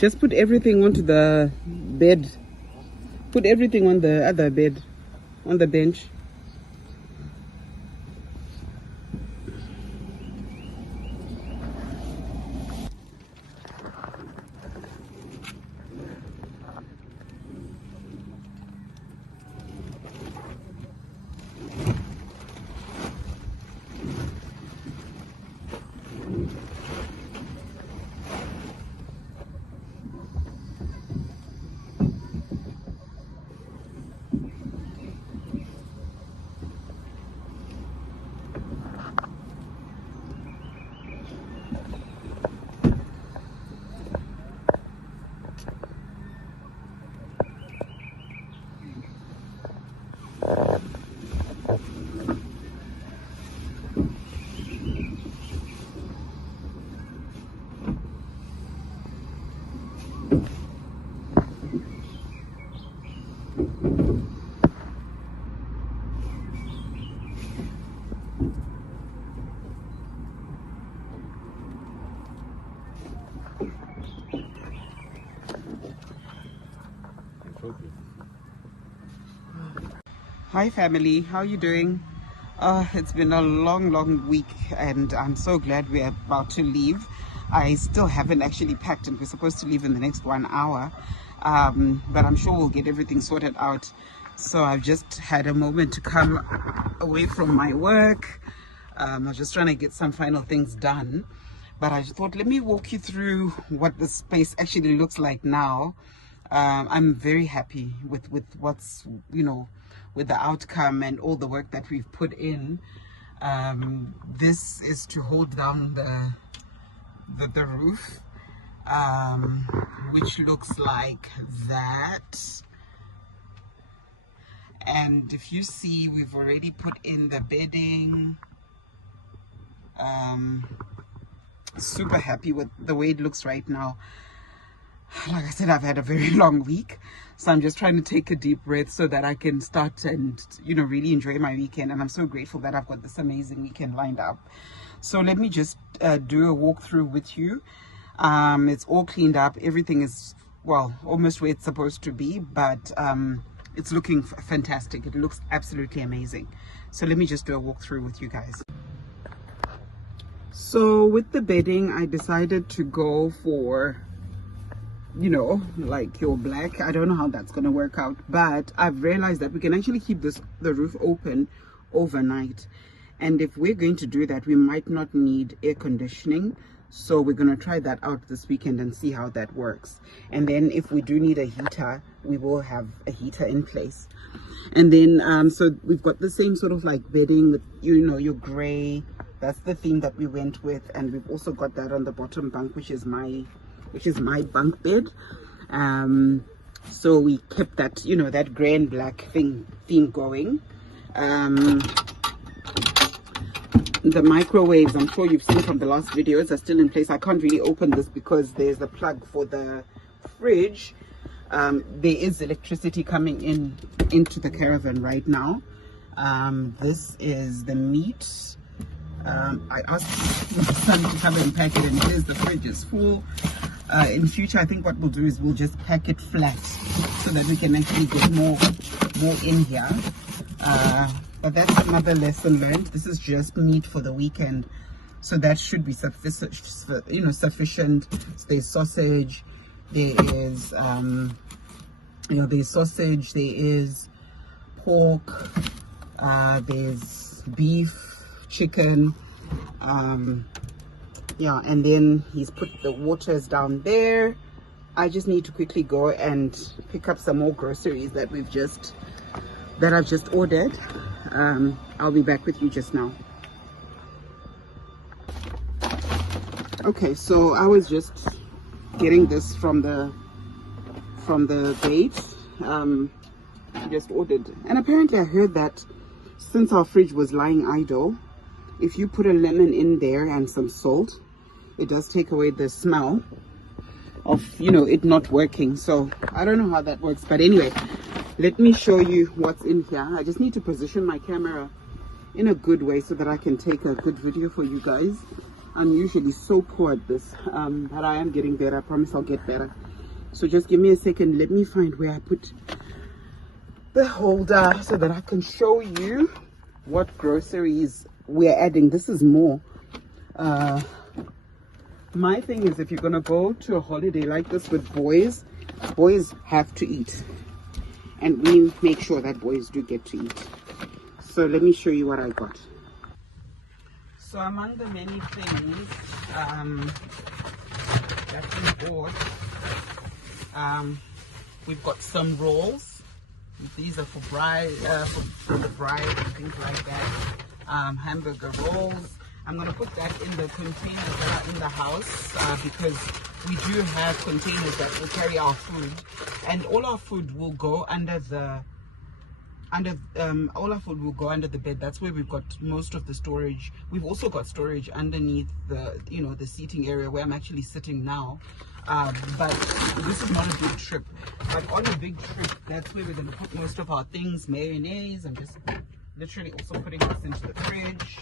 Just put everything onto the bed. Put everything on the other bed, on the bench. Hi family, how are you doing? It's been a long week and I'm so glad we're about to leave. I still haven't actually packed and we're supposed to leave in the next 1 hour, but I'm sure we'll get everything sorted out. So I've just had a moment to come away from my work. I was just trying to get some final things done, but I just thought, let me walk you through what the space actually looks like now. I'm very happy with what's, with the outcome and all the work that we've put in. This is to hold down the roof, which looks like that. And if you see, we've already put in the bedding. Super happy with the way it looks right now. Like I said, I've had a very long week, so I'm just trying to take a deep breath so that I can start and really enjoy my weekend. And I'm so grateful that I've got this amazing weekend lined up. So let me just do a walkthrough with you. It's all cleaned up, everything is, well, almost where it's supposed to be, but it's looking fantastic. It looks absolutely amazing. So let me just do a walkthrough with you guys. So with the bedding, I decided to go for, like your black. I don't know how that's going to work out, but I've realized that we can actually keep the roof open overnight. And if we're going to do that, we might not need air conditioning. So we're going to try that out this weekend and see how that works. And then if we do need a heater, we will have a heater in place. And then, so we've got the same sort of like bedding with, your gray. That's the theme that we went with. And we've also got that on the bottom bunk, which is my bunk bed. So we kept that, that gray and black theme going. The microwaves, I'm sure you've seen from the last videos, are still in place. I can't really open this because there's a plug for the fridge. There is electricity coming into the caravan right now. This is the meat. I asked my son to come and pack it, and the fridge is full. In future, I think what we'll do is we'll just pack it flat so that we can actually get more in here. But that's another lesson learned. This is just meat for the weekend, so that should be sufficient. Sufficient. So there's sausage. There is there's sausage. There is pork. There's beef, chicken. Yeah, and then he's put the waters down there. I just need to quickly go and pick up some more groceries that I've just ordered. I'll be back with you just now. Okay, so I was just getting this from the gate. Just ordered, and apparently I heard that since our fridge was lying idle, if you put a lemon in there and some salt, it does take away the smell of it not working. So I don't know how that works, but anyway, let me show you what's in here. I just need to position my camera in a good way so that I can take a good video for you guys. I'm usually so poor at this, but I am getting better. I promise I'll get better. So just give me a second. Let me find where I put the holder so that I can show you what groceries we're adding. This is more. My thing is, if you're gonna go to a holiday like this with boys have to eat, and we make sure that boys do get to eat. So let me show you what I got. So among the many things that we bought, we've got some rolls. These are for bride, for the bride and things like that. Hamburger rolls. I'm going to put that in the containers that are in the house because we do have containers that will carry our food, and all our food will go under the bed. That's where we've got most of the storage. We've also got storage underneath the the seating area where I'm actually sitting now. But this is not a big trip. But on a big trip, that's where we're going to put most of our things. Mayonnaise. I'm just literally also putting this into the fridge.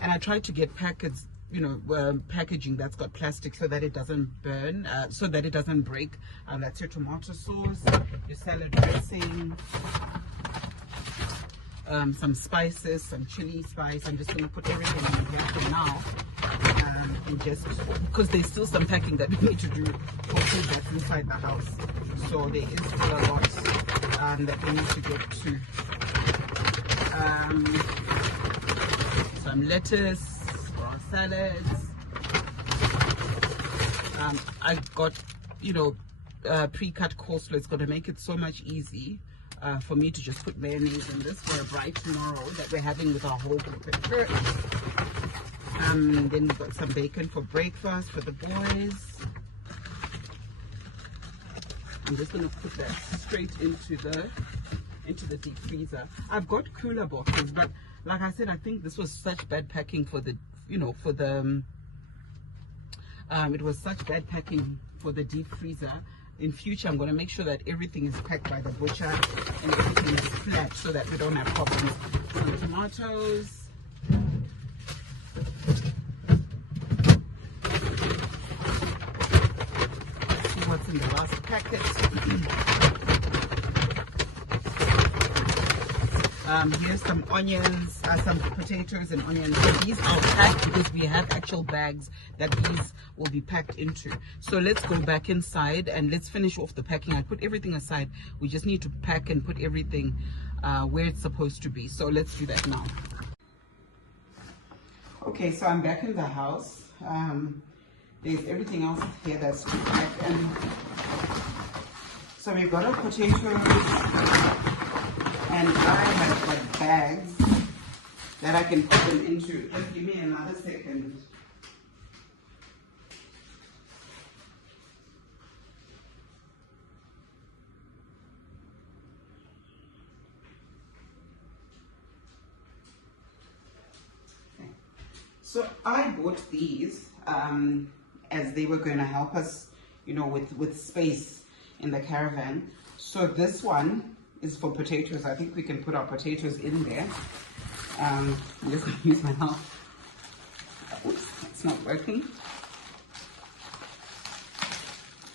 And I tried to get packets, packaging that's got plastic so that it doesn't burn, so that it doesn't break. That's your tomato sauce, your salad dressing, some spices, some chili spice. I'm just going to put everything in here for now. And just because there's still some packing that we need to do for food that's inside the house. So there is still a lot that we need to get to. Some lettuce for our salads. I got, pre-cut coleslaw. It's going to make it so much easy for me to just put mayonnaise in this for a bright tomorrow that we're having with our whole group at church. Then we've got some bacon for breakfast for the boys. I'm just going to put that straight into the deep freezer. I've got cooler boxes, but like I said, I think this was such bad packing for the, it was such bad packing for the deep freezer. In future, I'm going to make sure that everything is packed by the butcher and everything is flat so that we don't have problems. Some tomatoes. See what's in the last packet. Here's some onions, some potatoes and onions. So these are packed because we have actual bags that these will be packed into. So let's go back inside and let's finish off the packing. I put everything aside. We just need to pack and put everything where it's supposed to be. So let's do that now. Okay, so I'm back in the house. There's everything else here that's packed. And so we've got our potatoes. And I have like bags that I can put them into. Just give me another second. Okay. So I bought these as they were going to help us, with space in the caravan. So this one is for potatoes. I think we can put our potatoes in there. I'm just going to use my mouth. Oops, it's not working.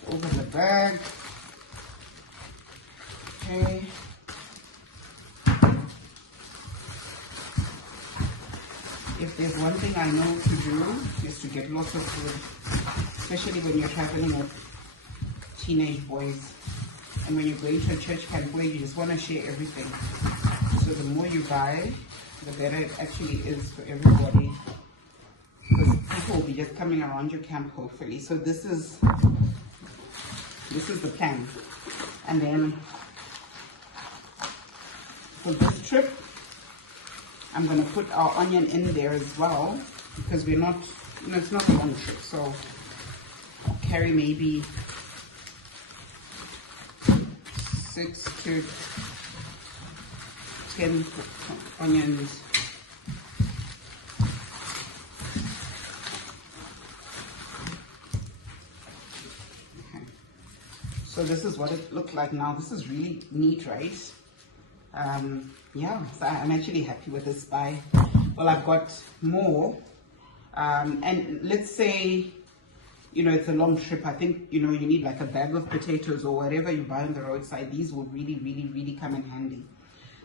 Open the bag. Okay. If there's one thing I know to do is to get lots of food, especially when you're traveling with teenage boys. And when you're going to a church camp where you just want to share everything. So the more you buy, the better it actually is for everybody. Because people will be just coming around your camp, hopefully. So this is the plan. And then for this trip, I'm going to put our onion in there as well. Because we're not, it's not a long trip. So I'll carry maybe 6 to 10 onions. Okay. So this is what it looked like now. This is really neat, right? Yeah, so I'm actually happy with this buy. Well, I've got more. And let's say you know, it's a long trip. I think, you know, you need like a bag of potatoes or whatever you buy on the roadside. These will really, really, really come in handy.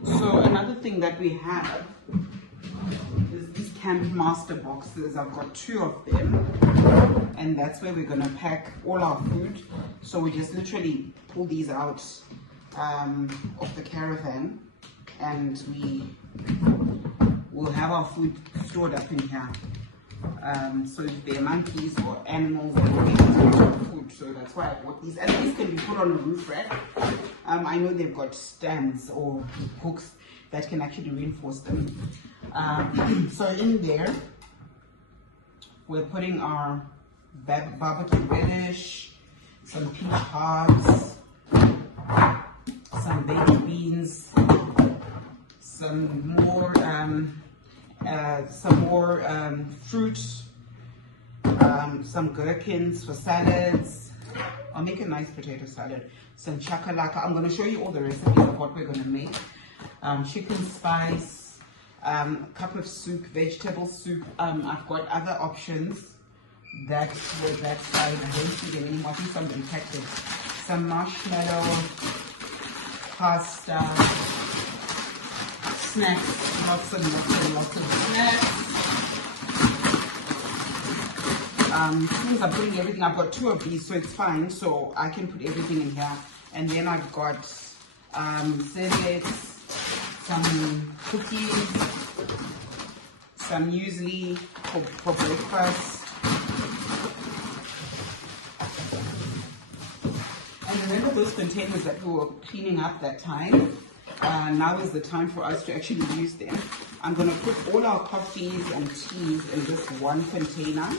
So another thing that we have is these Camp Master boxes. I've got 2 of them, and that's where we're going to pack all our food. So we just literally pull these out of the caravan, and we will have our food stored up in here. So if they're monkeys or animals that will get into food, so that's why I bought these. And these can be put on a roof rack. I know they've got stands or hooks that can actually reinforce them. So in there, we're putting our barbecue radish, some peach hearts, some baked beans, some more fruit, some gherkins for salads. I'll make a nice potato salad. Some chakalaka. I'm going to show you all the recipes of what we're going to make. Chicken spice, cup of soup, vegetable soup. I've got other options that with that side. I don't see them anymore. I think somebody packed it. Some marshmallow, pasta, snacks, lots of snacks. Since I'm putting everything, I've got 2 of these, so it's fine. So I can put everything in here. And then I've got cerelacs, some cookies, some muesli for breakfast. And remember those containers that we were cleaning up that time? Now is the time for us to actually use them. I'm going to put all our coffees and teas in this one container.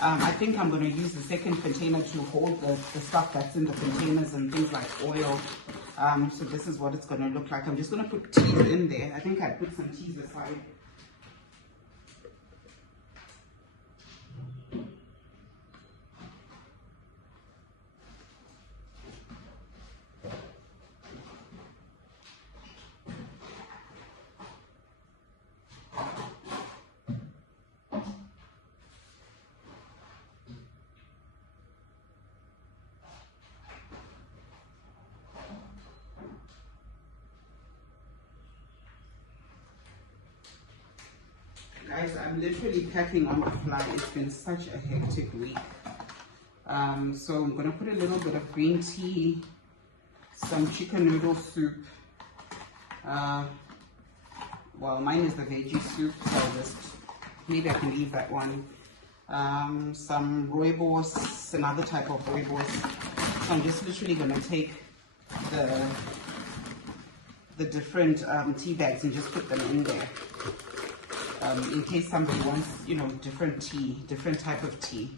I think I'm going to use the second container to hold the stuff that's in the containers and things like oil. So this is what it's going to look like. I'm just going to put teas in there. I think I put some teas aside. Guys, I'm literally packing on the fly. It's been such a hectic week. So I'm going to put a little bit of green tea, some chicken noodle soup. Well, mine is the veggie soup, so maybe I can leave that one. Some rooibos, another type of rooibos. So I'm just literally going to take the different tea bags and just put them in there. In case somebody wants, you know, different type of tea.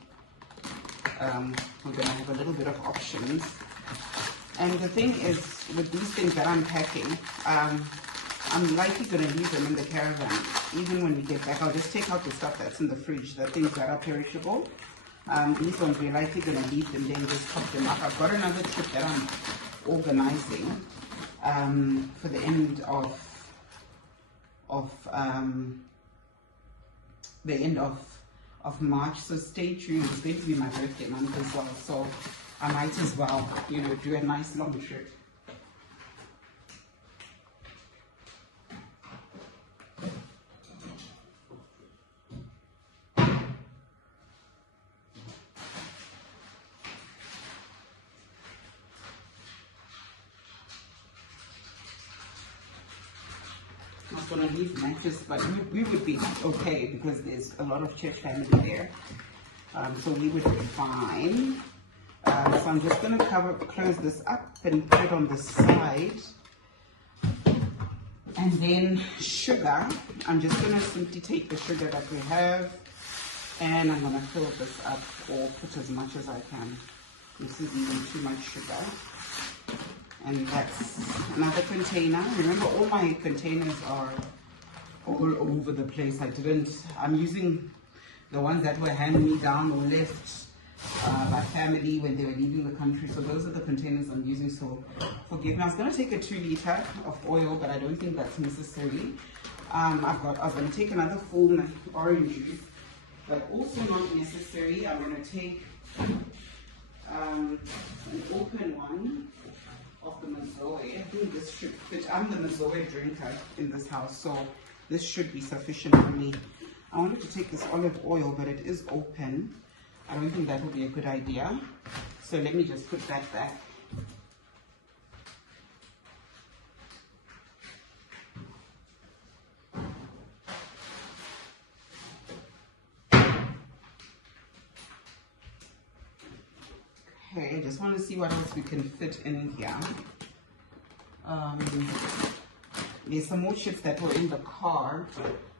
We're going to have a little bit of options. And the thing is, with these things that I'm packing, I'm likely going to leave them in the caravan. Even when we get back, I'll just take out the stuff that's in the fridge, the things that are perishable. These ones, we're likely going to leave them there and just top them up. I've got another trip that I'm organizing for the end of March, so stay tuned. It's going to be my birthday month as well, so I might as well, you know, do a nice long trip. Going to leave matches, but we would be okay because there's a lot of church family there, so we would be fine. So I'm just going to close this up and put it on the side. And then sugar, I'm just going to simply take the sugar that we have and I'm going to fill this up or put as much as I can. This is even too much sugar. And that's another container. Remember, all my containers are all over the place. I'm using the ones that were hand-me-down or left by family when they were leaving the country. So those are the containers I'm using, so forgive me. I was going to take a 2 liter of oil, but I don't think that's necessary. I'm going to take another full orange juice. but also not necessary. I'm going to take an open one of the Mazoe. I think this should fit. I'm the Mazoe drinker in this house, so this should be sufficient for me. I wanted to take this olive oil, but it is open. I don't think that would be a good idea. So let me just put that back. Okay, I just want to see what else we can fit in here. There's some more chips that were in the car,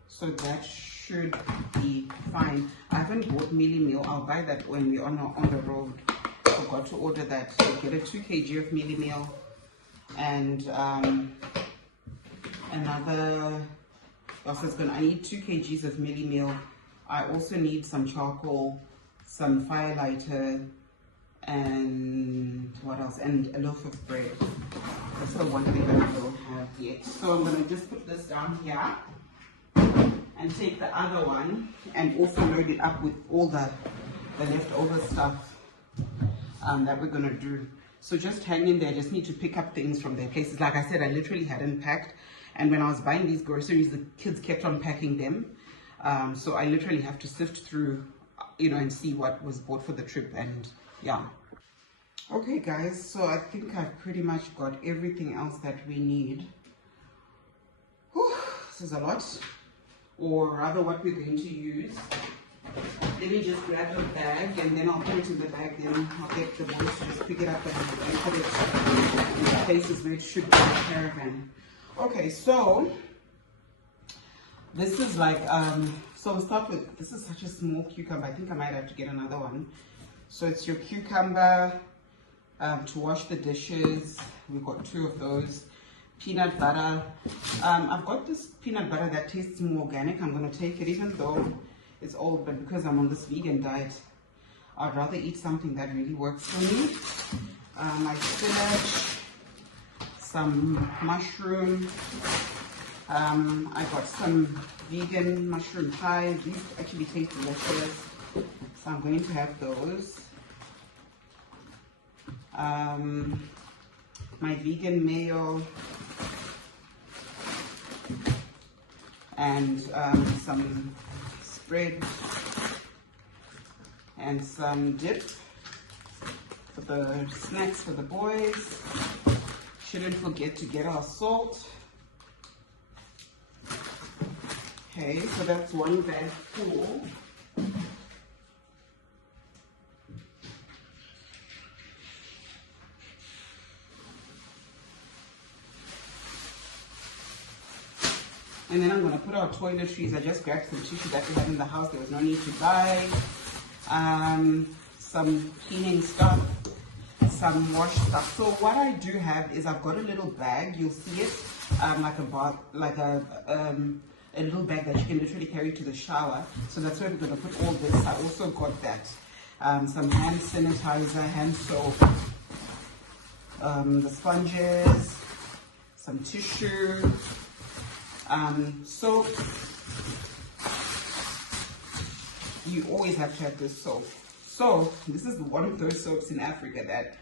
so that should be fine. I haven't bought mealie meal. I'll buy that when we're on the road. I forgot to order that. So get a 2 kg of mealie meal and another. I need 2 kgs of mealie meal. I also need some charcoal, some fire lighter, and what else? And a loaf of bread. That's the one thing that I don't have yet. So I'm going to just put this down here and take the other one and also load it up with all the leftover stuff that we're going to do. So just hang in there. I just need to pick up things from their places. Like I said, I literally hadn't packed, and when I was buying these groceries, the kids kept on packing them. So I literally have to sift through, and see what was bought for the trip. And yeah. Okay guys, so I think I've pretty much got everything else that we need. Whew, this is a lot, or rather what we're going to use. Let me just grab a bag and then I'll put it in the bag, then I'll get the boys to just pick it up and put it in the places where it should be in the caravan. Okay, so this is like, so we'll start with, this is such a small cucumber. I think I might have to get another one. So it's your cucumber to wash the dishes. We've got 2 of those. Peanut butter. I've got this peanut butter that tastes more organic. I'm going to take it even though it's old, but because I'm on this vegan diet, I'd rather eat something that really works for me. My spinach, some mushroom. I got some vegan mushroom pies. These actually taste delicious, so I'm going to have those. My vegan mayo and some spread and some dip for the snacks for the boys. Shouldn't forget to get our salt. Okay, so that's one bag full. And then I'm going to put our toiletries. I just grabbed some tissue that we had in the house. There was no need to buy. Some cleaning stuff, some wash stuff. So what I do have is I've got a little bag. You'll see it like a little bag that you can literally carry to the shower. So that's where we're going to put all this. I also got that. Some hand sanitizer, hand soap, the sponges, some tissue. Soap. You always have to have this soap. So this is one of those soaps in Africa that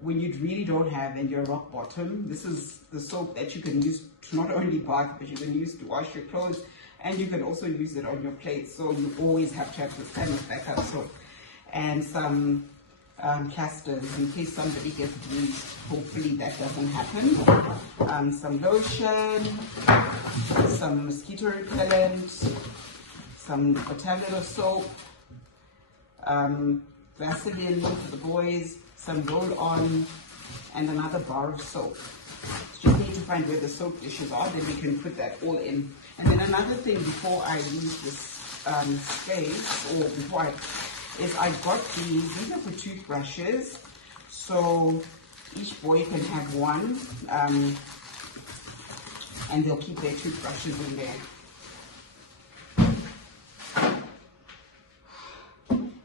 when you really don't have and you're rock bottom, this is the soap that you can use to not only bath, but you can use to wash your clothes, and you can also use it on your plate. So you always have to have this kind of backup soap, and some plasters in case somebody gets bruised. Hopefully that doesn't happen. Some lotion, some mosquito repellent, some Italian soap, Vaseline for the boys, some roll-on, and another bar of soap. Just need to find where the soap dishes are, then we can put that all in. And then another thing before I use this space, or before I got these are for toothbrushes, so each boy can have one, and they'll keep their toothbrushes in there.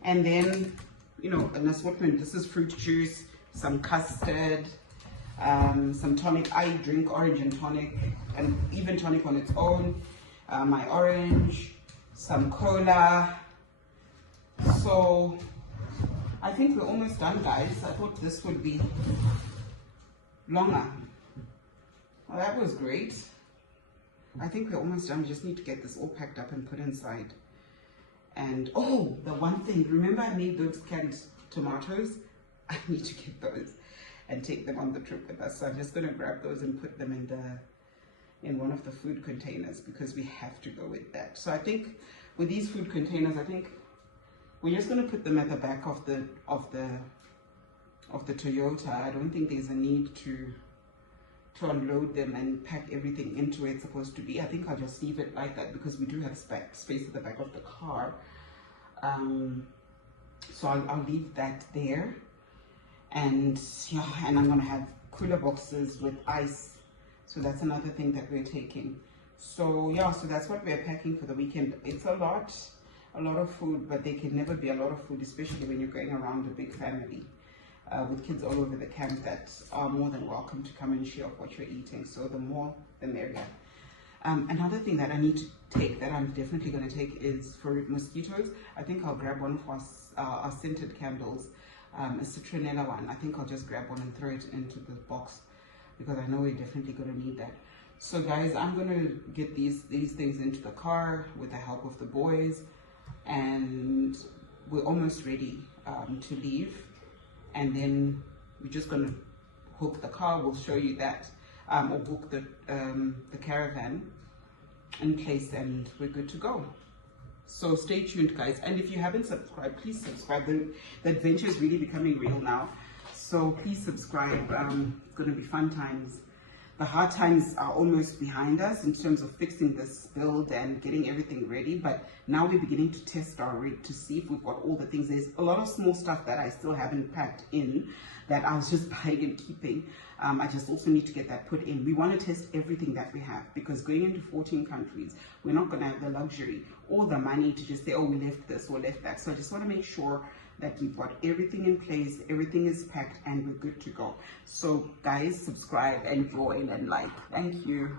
And then, an assortment. This is fruit juice, some custard, some tonic. I drink orange and tonic, and even tonic on its own. My orange, some cola, So I think we're almost done, guys. I thought this would be longer. Well, that was great. I think we're almost done. We just need to get this all packed up and put inside. And oh, the one thing, remember I made those canned tomatoes? I need to get those and take them on the trip with us. So I'm just going to grab those and put them in one of the food containers, because we have to go with that. So I think with these food containers, I think we're just going to put them at the back of the Toyota. I don't think there's a need to unload them and pack everything into where it's supposed to be. I think I'll just leave it like that, because we do have space at the back of the car. So I'll leave that there. And yeah, and I'm going to have cooler boxes with ice. So that's another thing that we're taking. So yeah, so that's what we're packing for the weekend. It's a lot of food, but there can never be a lot of food, especially when you're going around a big family with kids all over the camp that are more than welcome to come and share what you're eating. So the more, the merrier. Another thing that I need to take, that I'm definitely going to take, is for mosquitoes. I think I'll grab one of our scented candles, a citronella one. I think I'll just grab one and throw it into the box, because I know we're definitely going to need that. So guys, I'm going to get these things into the car with the help of the boys, and we're almost ready to leave. And then we're just going to hook the car. We'll show you that, or book the caravan in place, and we're good to go. So stay tuned, guys. And if you haven't subscribed, please subscribe. The adventure is really becoming real now. So please subscribe. It's going to be fun times. The hard times are almost behind us in terms of fixing this build and getting everything ready. But now we're beginning to test our rig to see if we've got all the things. There's a lot of small stuff that I still haven't packed in, that I was just buying and keeping. I just also need to get that put in. We want to test everything that we have, because going into 14 countries, we're not going to have the luxury or the money to just say, oh, we left this or left that. So I just want to make sure that we've got everything in place, everything is packed, and we're good to go. So guys, subscribe and join and like. Thank you.